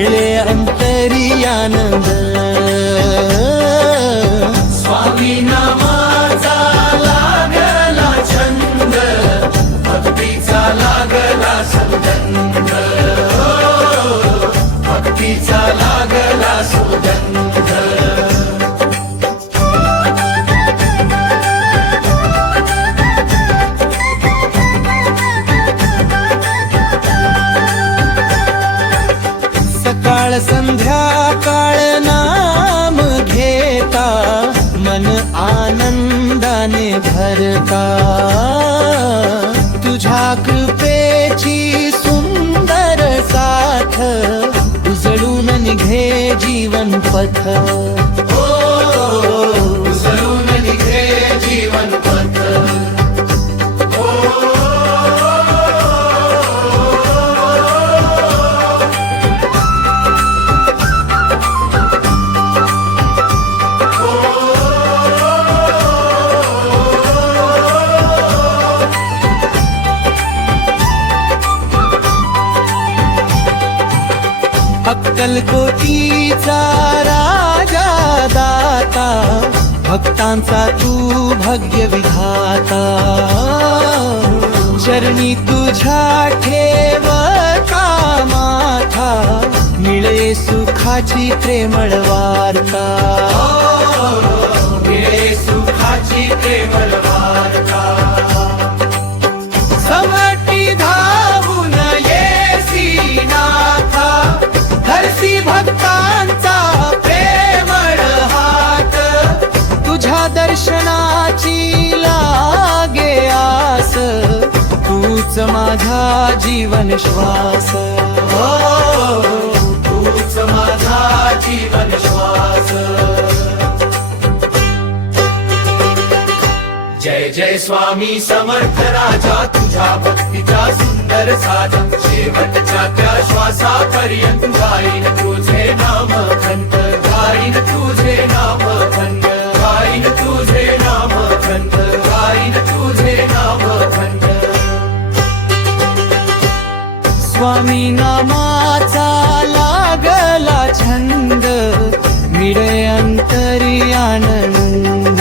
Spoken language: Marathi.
मिळे अंतरी आनंद. स्वामी नामाचा लागला छंद, भक्तीचा लागला सुगंध, भक्तीचा लागला सुगंध. सकाळ संध्याकाळ नाम घेता, मन आनंदाने भरता. तुझ्या कृपेची सुंदर साथ, उजळून निघे जीवन पथ. उजळून निघे जीवन पथ. अक्कलकोटीचा राजा दाता, भक्तांचा तू भाग्य विधाता. चरणी तुझ्या ठेवता माथा, मिळे सुखाची प्रेमळ वार्ता. मिळे सुखाची प्रेमळ वार्ता. समटी धावून येसी नाथा, धरसी भक्तांचा प्रेमळ हात. तुझ्या दर्शनाची लागे आस, तूच माझा जीवन श्वास. तूच माझा जीवन श्वास. जय जय स्वामी समर्थ राजा, तुझ्या भक्तीचा सुंदर साजा. शेवटच्या त्या श्वासापर्यंत गाईन तुझे नाम खंत, गाईन तुझे नाम खंत, गाईन तुझे नाम खंत, गाईन तुझे नाम खंत. स्वामी नामाचा लागला छंद, मिळे अंतरी आनंद.